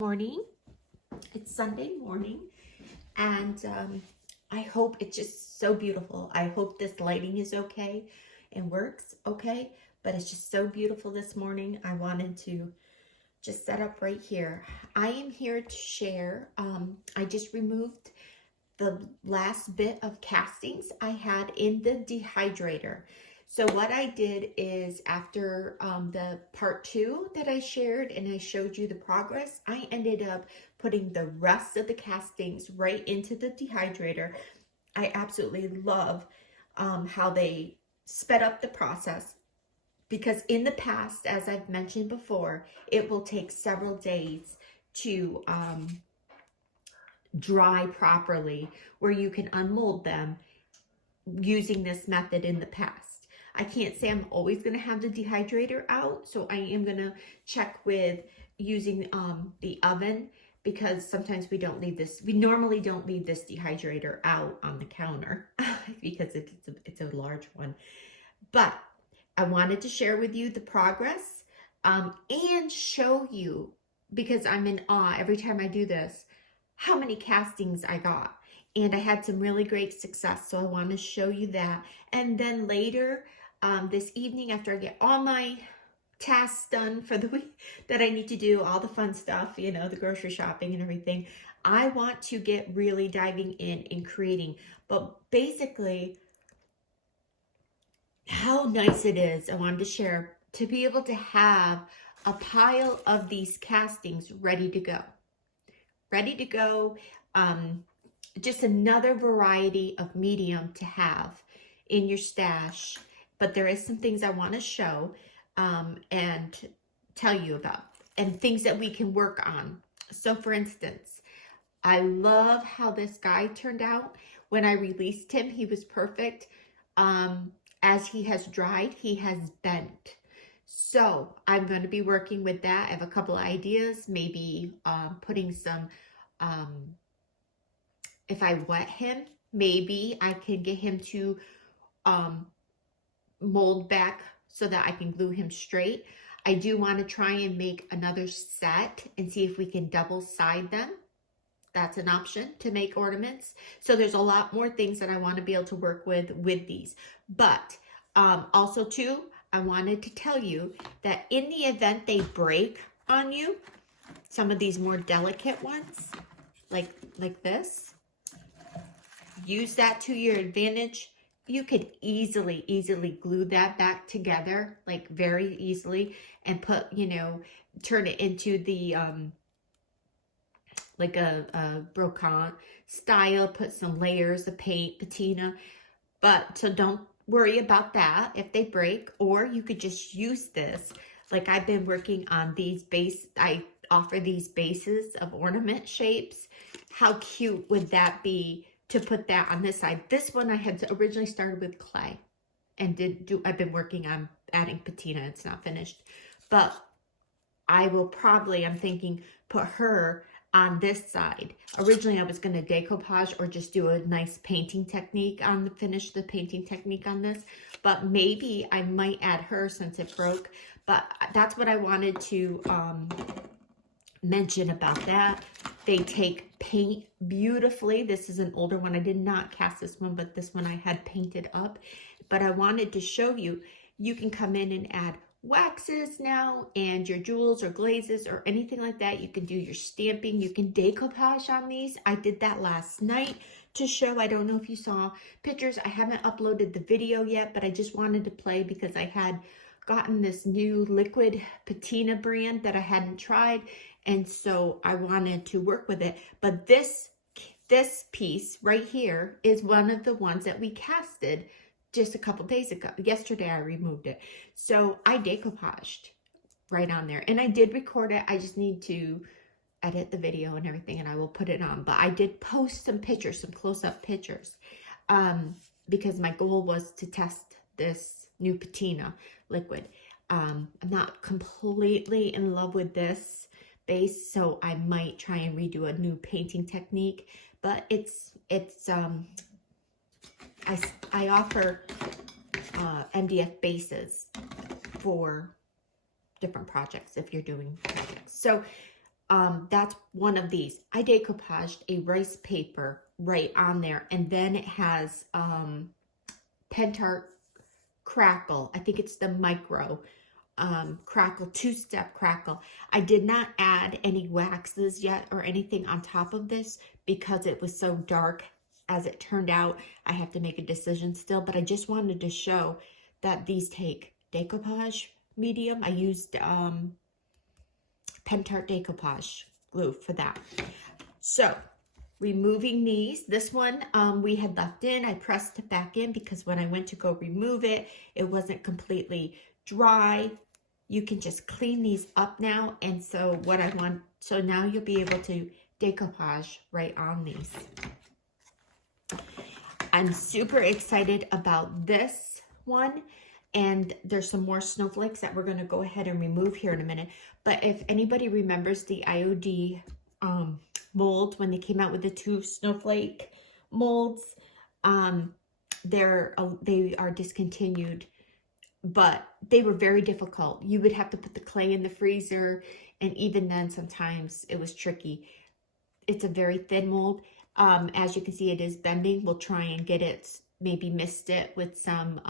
Morning. It's Sunday morning, and I hope it's just so beautiful. I hope this lighting is okay and works okay, but it's just so beautiful this morning. I wanted to just set up right here. I am here to share. I just removed the last bit of castings I had in the dehydrator. So what I did is after the part 2 that I shared and I showed you the progress, I ended up putting the rest of the castings right into the dehydrator. I absolutely love how they sped up the process, because in the past, as I've mentioned before, it will take several days to dry properly where you can unmold them using this method in the past. I can't say I'm always going to have the dehydrator out, so I am going to check with using the oven, because sometimes we normally don't leave this dehydrator out on the counter because it's a large one. But I wanted to share with you the progress and show you, because I'm in awe every time I do this, how many castings I got. And I had some really great success, so I want to show you that. And then later this evening, after I get all my tasks done for the week that I need to do, all the fun stuff, you know, the grocery shopping and everything, I want to get really diving in and creating. But basically, how nice it is, I wanted to share, to be able to have a pile of these castings ready to go. Ready to go. Just another variety of medium to have in your stash. But there is some things I want to show and tell you about, and things that we can work on. So for instance, I love how this guy turned out. When I released him, he was perfect. As he has dried, he has bent. So I'm going to be working with that. I have a couple of ideas, maybe putting some, if I wet him, maybe I can get him to mold back so that I can glue him straight. I do want to try and make another set and see if we can double side them. That's an option to make ornaments. So there's a lot more things that I want to be able to work with these. But also too, I wanted to tell you that in the event they break on you, some of these more delicate ones, like this, use that to your advantage. You could easily glue that back together, like very easily, and put, you know, turn it into the like a brocante style, put some layers of paint, patina. But so don't worry about that if they break, or you could just use this. Like I've been working on these I offer these bases of ornament shapes. How cute would that be to put that on this side? This one I had originally started with clay and I've been working on adding patina. It's not finished, but I will probably, I'm thinking, put her on this side. Originally I was going to decoupage or just do a nice painting technique on finish the painting technique on this, but maybe I might add her since it broke. But that's what I wanted to mention about that. They take paint beautifully. This is an older one. I did not cast this one, but this one I had painted up. But I wanted to show you, you can come in and add waxes now, and your jewels or glazes or anything like that. You can do your stamping. You can decoupage on these. I did that last night to show. I don't know if you saw pictures. I haven't uploaded the video yet, but I just wanted to play because I had gotten this new liquid patina brand that I hadn't tried, and so I wanted to work with it. But this piece right here is one of the ones that we casted just a couple days ago. Yesterday I removed it. So I decoupaged right on there, and I did record it. I just need to edit the video and everything, and I will put it on. But I did post some pictures, some close-up pictures, because my goal was to test this new patina liquid. I'm not completely in love with this base, so I might try and redo a new painting technique. But I offer MDF bases for different projects if you're doing projects. So that's one of these. I decoupaged a rice paper right on there, and then it has Pentart crackle. I think it's the micro crackle, two-step crackle. I did not add any waxes yet or anything on top of this because it was so dark as it turned out. I have to make a decision still, but I just wanted to show that these take decoupage medium. I used Pentart decoupage glue for that. So removing these, this one we had left in. I pressed it back in because when I went to go remove it, it wasn't completely dry. You can just clean these up now. And so what I want, so now you'll be able to decoupage right on these. I'm super excited about this one. And there's some more snowflakes that we're going to go ahead and remove here in a minute. But if anybody remembers the IOD mold, when they came out with the 2 snowflake molds, they are discontinued, but they were very difficult. You would have to put the clay in the freezer, and even then sometimes it was tricky. It's a very thin mold. As you can see, it is bending. We'll try and get it, maybe mist it with some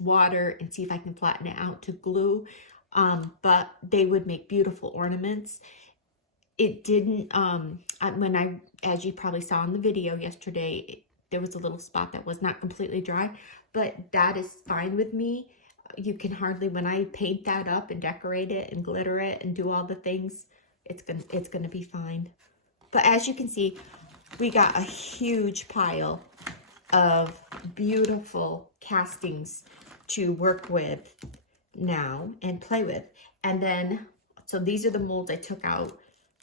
water and see if I can flatten it out to glue. But they would make beautiful ornaments. It didn't, as you probably saw in the video yesterday, there was a little spot that was not completely dry, but that is fine with me. You can hardly, when I paint that up and decorate it and glitter it and do all the things, it's gonna be fine. But as you can see, we got a huge pile of beautiful castings to work with now and play with. And then, so these are the molds I took out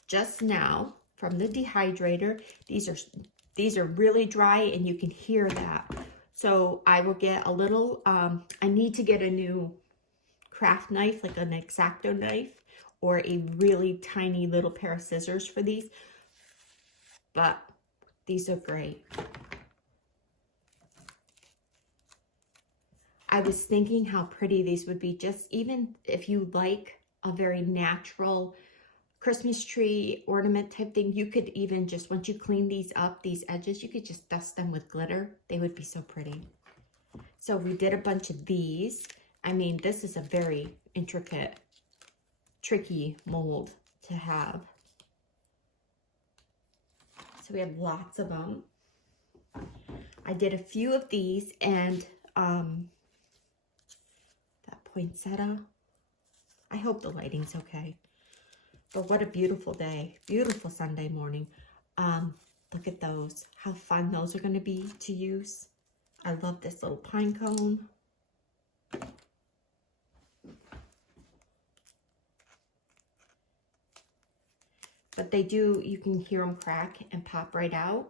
just now from the dehydrator. These are really dry, and you can hear that. So I will get a little, I need to get a new craft knife, like an X-Acto knife, or a really tiny little pair of scissors for these. But these are great. I was thinking how pretty these would be, just even if you like a very natural Christmas tree ornament type thing. You could even just, once you clean these up, these edges, you could just dust them with glitter. They would be so pretty. So we did a bunch of these. I mean, this is a very intricate, tricky mold to have. So we have lots of them. I did a few of these, and that poinsettia. I hope the lighting's okay. But what a beautiful day. Beautiful Sunday morning. Look at those. How fun those are going to be to use. I love this little pine cone. But they do, you can hear them crack and pop right out.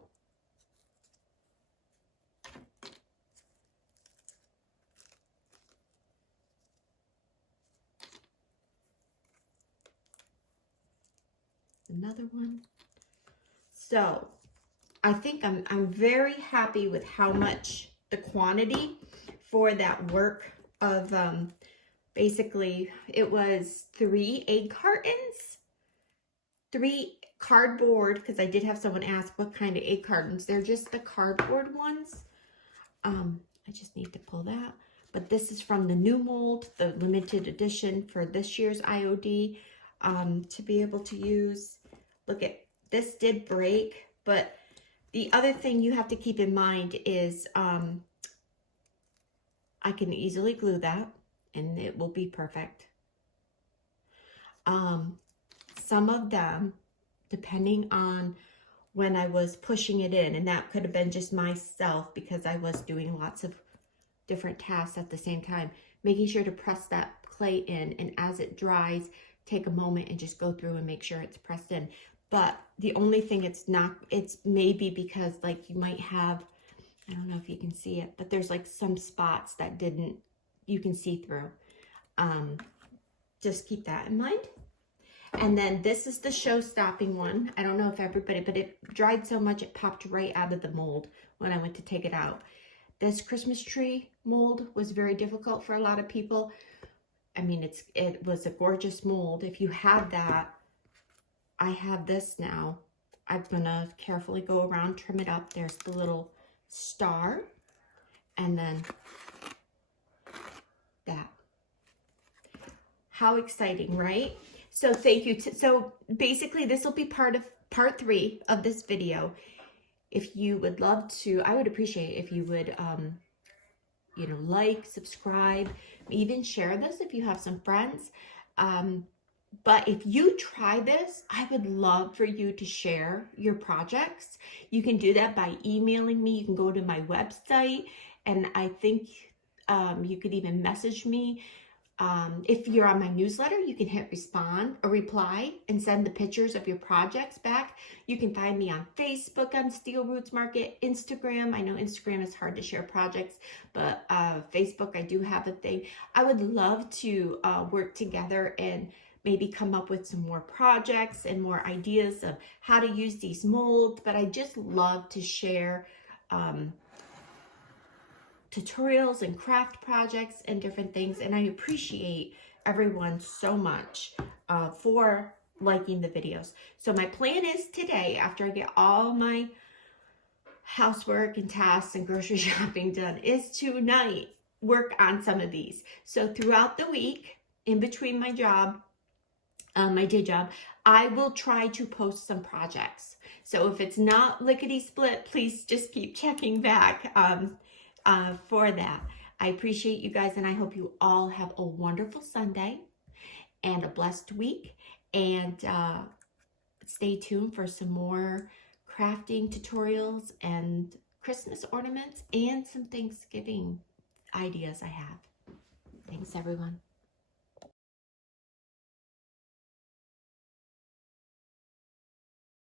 Another one. So I think I'm very happy with how much the quantity for that work of basically it was 3 egg cartons, 3 cardboard, because I did have someone ask what kind of egg cartons. They're just the cardboard ones. I just need to pull that. But this is from the new mold, the limited edition for this year's IOD, to be able to use. Look at this, did break, but the other thing you have to keep in mind is I can easily glue that and it will be perfect. Some of them, depending on when I was pushing it in, and that could have been just myself because I was doing lots of different tasks at the same time, making sure to press that clay in, and as it dries, take a moment and just go through and make sure it's pressed in. But the only thing it's not, it's maybe because like you might have, I don't know if you can see it, but there's like some spots that didn't, you can see through. Just keep that in mind. And then this is the show-stopping one. I don't know if everybody, but it dried so much it popped right out of the mold when I went to take it out. This Christmas tree mold was very difficult for a lot of people. I mean, it was a gorgeous mold. If you have that, I have this now. I'm gonna carefully go around, trim it up. There's the little star, and then that. How exciting, right? So thank you. So basically this will be part 3 of this video. If you would love to, I would appreciate if you would, you know, like, subscribe, even share this if you have some friends. But if you try this, I would love for you to share your projects. You can do that by emailing me. You can go to my website, and I think you could even message me. If you're on my newsletter, you can hit respond or reply and send the pictures of your projects back. You can find me on Facebook on Steel Roots Market, Instagram. I know Instagram is hard to share projects, but Facebook, I do have a thing. I would love to work together and maybe come up with some more projects and more ideas of how to use these molds. But I just love to share tutorials and craft projects and different things, and I appreciate everyone so much for liking the videos. So my plan is today, after I get all my housework and tasks and grocery shopping done, is tonight work on some of these. So throughout the week, in between my job, my day job, I will try to post some projects. So if it's not lickety split, please just keep checking back for that. I appreciate you guys, and I hope you all have a wonderful Sunday and a blessed week. And stay tuned for some more crafting tutorials and Christmas ornaments and some Thanksgiving ideas I have. Thanks, everyone.